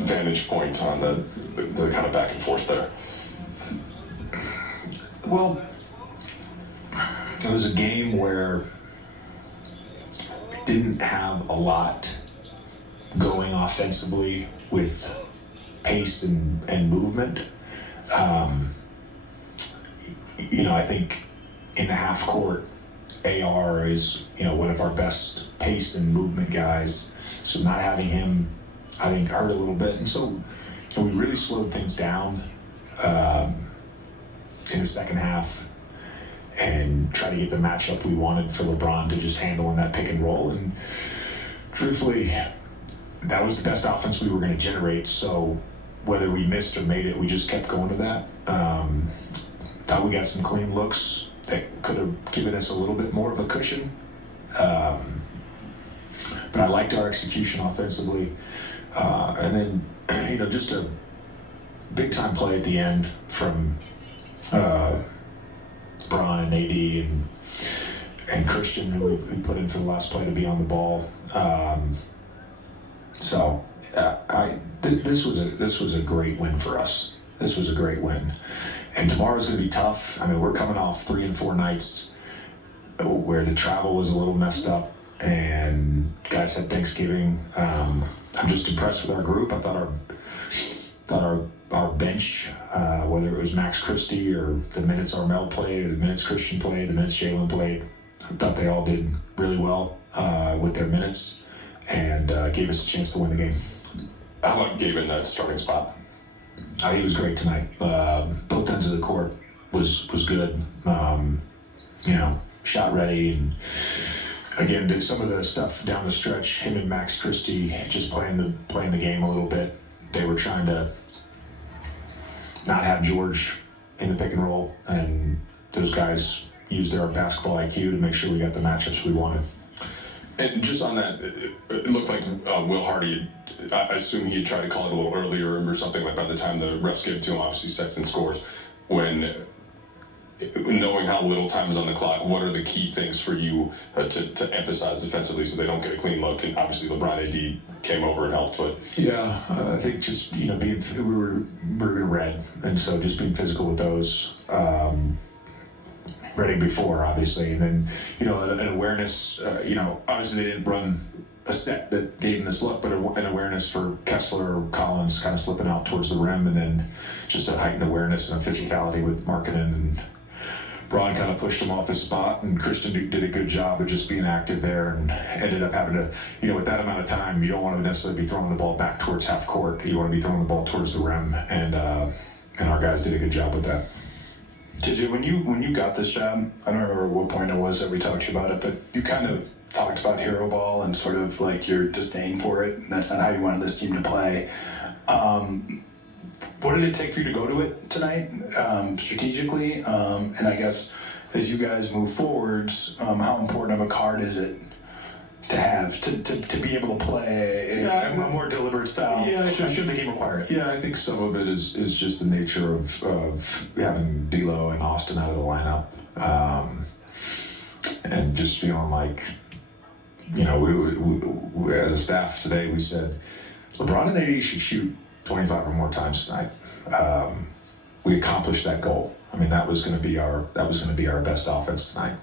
vantage point on the kind of back and forth there? Well, it was a game where we didn't have a lot going offensively with pace and movement. I think in the half court, AR is, one of our best pace and movement guys. So not having him, I think, hurt a little bit. And so we really slowed things down in the second half and try to get the matchup we wanted for LeBron to just handle in that pick and roll. And truthfully, that was the best offense we were going to generate. So whether we missed or made it, we just kept going to that. Thought we got some clean looks that could have given us a little bit more of a cushion. But I liked our execution offensively. And then, just a big time play at the end from Bron and AD and Christian, who we put in for the last play to be on the ball. This was a great win for us. This was a great win. And tomorrow's going to be tough. I mean, we're coming off 3 and 4 nights where the travel was a little messed up and guys had Thanksgiving. I'm just impressed with our group. I thought our bench, whether it was Max Christie or the minutes Armel played or the minutes Christian played, the minutes Jalen played, I thought they all did really well with their minutes and gave us a chance to win the game. How about Gabe in that starting spot? He was great tonight. Both ends of the court was good. Shot ready, and again did some of the stuff down the stretch. Him and Max Christie just playing the game a little bit. They were trying to not have George in the pick and roll, and those guys used their basketball IQ to make sure we got the matchups we wanted. And just on that, it looked like Will Hardy, I assume he had tried to call it a little earlier or something, like by the time the refs gave it to him, obviously Sexton scores. Knowing how little time is on the clock, what are the key things for you to emphasize defensively so they don't get a clean look? And obviously LeBron AD came over and helped, but... Yeah, I think just, we were red, and so just being physical with those. Redick before, obviously, and then, an awareness, obviously they didn't run a set that gave them this look, but an awareness for Kessler or Collins kind of slipping out towards the rim, and then just a heightened awareness and a physicality with Markkanen, and Bron kind of pushed him off his spot, and Christian did a good job of just being active there and ended up having to, with that amount of time, you don't want to necessarily be throwing the ball back towards half court. You want to be throwing the ball towards the rim, and our guys did a good job with that. JJ, when you got this job, I don't remember what point it was that we talked to you about it, but you kind of talked about hero ball and sort of like your disdain for it, and that's not how you wanted this team to play. What did it take for you to go to it tonight, strategically? And I guess as you guys move forwards, how important of a card is it to have to be able to play a more deliberate style? Yeah, should the game require it? Yeah, I think some of it is just the nature of having D'Lo and Austin out of the lineup, and just feeling like, we as a staff today, we said LeBron and AD should shoot 25 or more times tonight. We accomplished that goal. I mean, that was going to be our best offense tonight.